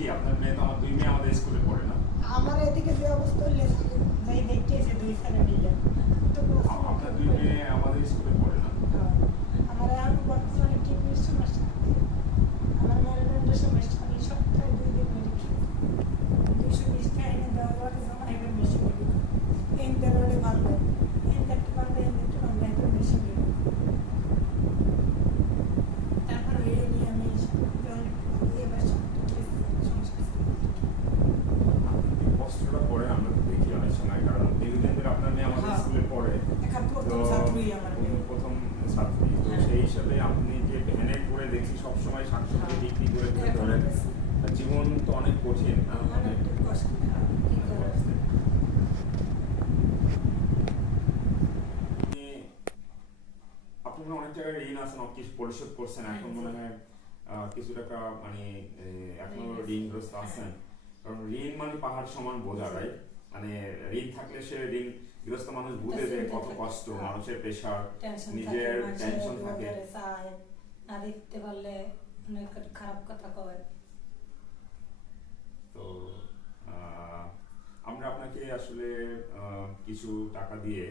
কি আপনার মেয়ে তো আমার দুই মেয়ে আমাদের স্কুলে পড়ে না। আমার এদিকে যে অবস্থা হইলে যাই দেখতে এসে দুই স্থানে মিলে তো আপনার দুই মেয়ে আমাদের স্কুলে পড়ে না। আমার এখন বর্তমানে কি সমস্যা আমার মেয়ের সমস্যা আমি সপ্তাহে 2 দিন মেডিকেল 220 টাকা এনে দেওয়া হয় জমা এবার বেশি করি এই দেওয়ালে ভালো এই দেখতে পারবে এই দেখতে পারবে এত বেশি করি তারপর এই নিয়ে আমি এবার সমস্যা কষ্টটা পড়ে আমরা তো দেখি অনেক সময়, কারণ দীর্ঘদিন ধরে আপনার মেয়ে আমাদের স্কুলে পড়ে, তো প্রথম ছাত্রী, তো সেই হিসাবে আপনি যে ভ্যানে করে দেখি সবসময় শাকসবজি বিক্রি করে করে ধরেন, জীবন তো অনেক কঠিন না, অনেক কষ্ট আপনি অনেক জায়গায় ঋণ আছেন, কিছু পরিশোধ করছেন, এখন মনে হয় কিছু টাকা মানে এখনো ঋণগ্রস্ত আছেন, কারণ ঋণ মানে পাহাড় সমান বোঝা, রাইট? মানে ঋণ থাকলে সে ঋণগ্রস্ত মানুষ বুঝে যে কত কষ্ট, মানুষের প্রেশার, নিজের টেনশন থাকে, না দেখতে পারলে অনেক খারাপ কথা কয়। তো আমরা আপনাকে আসলে কিছু টাকা দিয়ে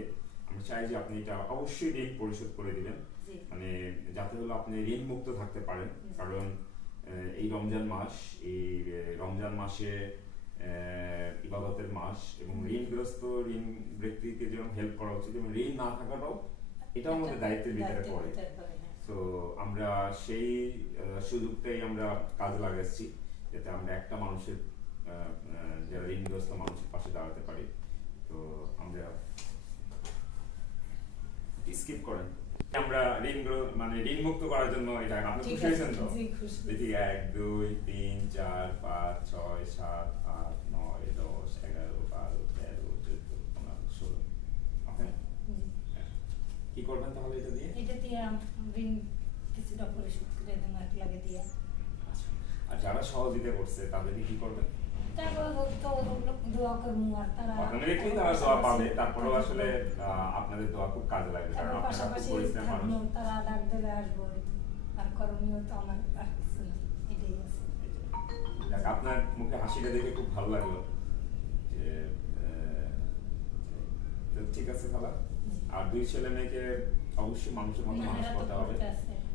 আমি চাই যে আপনি এটা অবশ্যই ঋণ পরিশোধ করে দিবেন, মানে যাতে হলো আপনি ঋণ মুক্ত থাকতে পারেন, কারণ এই রমজান মাস, এই রমজান মাসে ইবাদতের মাস, এবং ঋণগ্রস্ত ঋণ ব্যক্তিকে যেমন হেল্প করা উচিত এবং ঋণ না থাকাটাও এটাও আমাদের দায়িত্বের ভিতরে পড়ে। তো আমরা সেই সুযোগটাই আমরা কাজে লাগাচ্ছি, যাতে আমরা একটা মানুষের যারা ঋণগ্রস্ত মানুষের পাশে দাঁড়াতে পারি। তো আমরা স্কিপ করেন, আমরা মানে ঋণ মুক্ত করার জন্য এটা আপনি খুশি হয়েছেন তো? দেখি 1 2 3 4 5 6 7 8 9 10 11 12 13 14 15 16 আপনি কি করবেন তাহলে এটা দিয়ে? এটা দিয়ে ঋণ কিছুটা পরিশোধ করে দেন এক লাগে দিয়ে। আর যারা সহযোগিতা করছে তাদেরকে কি করবেন? দোয়া করবো, আর তারা দোয়া পাবে, তারপরেও আসলে আপনাদের দোয়া খুব কাজে লাগবে, কারণ আপনারা খুব পরিশ্রমী মানুষ। তারা ডাক দিলে আসবো, আর করণীয় তো আমার আর কিছু নেই, এটাই আছে। আপনার মুখে হাসিটা দেখে খুব ভালো লাগলো যে ঠিক আছে খালা। আর 2 ছেলে মেয়েকে অবশ্যই মানুষের মতো মানুষ করতে হবে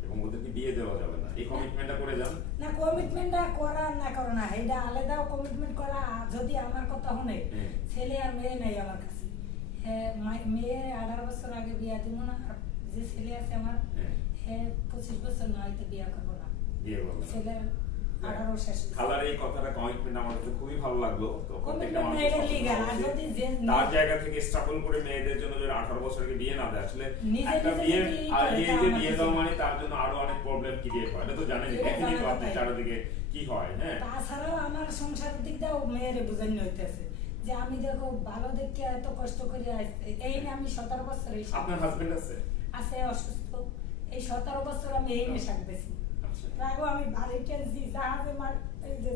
এবং ওদেরকে বিয়ে দেওয়া যাবে না, এই কমিটমেন্টটা করে যান। না কমিটমেন্টটা করা না করো না, এটা আলাদা কমিটমেন্ট করা। যদি আমার কথা শুনে, ছেলে আর মেয়ে নেই আমার কাছে, মেয়ে 18 বছর আগে বিয়া দিব না, আর যে ছেলে আছে আমার 25 বছর না হয়তো বিয়া করবো না, বিয়ে করবো না। ছেলে 18 শেষ। খালার এই কথাটা কমিটমেন্ট আমার কাছে খুবই ভালো লাগলো। তো প্রত্যেকটা মানুষ তার জায়গা থেকে স্ট্রাগল করে মেয়েদের জন্য যদি 18 বছরকে বিয়ে না দেয়, আসলে একটা বিয়ে আর বিয়ে দেওয়া মানে তার জন্য আরো অনেক প্রবলেম ক্রিয়েট হয়, এটা তো জানেন, দেখেনি তো আপনি চারিদিকে কি হয়। হ্যাঁ, তাছাড়াও আমার সংসারের দিক দিয়েও মেয়েরে বুঝানো হইতেছে যে আমি দেখো ভালো দেখে এত কষ্ট করে আসছে, এই না আমি 17 বছর। আপনার হাজবেন্ড আছে? আছে, অসুস্থ। এই 17 বছর আমি এই নিয়ে থাকতেছি। রাগও আমি বাড়ি টেনছি, জাহাজে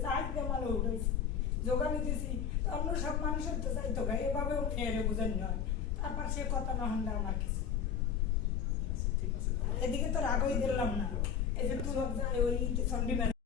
জাহাজকে মালে উঠেছি, যোগানি দিছি, অন্য সব মানুষের তো চাইতো গাই, এভাবেও মেয়েরে বুঝানো হয়। তারপর সে কথা না হন্ডা আমার কিছু, এদিকে তো রাগই দিলাম না, এই যে তুই ওই চন্ডী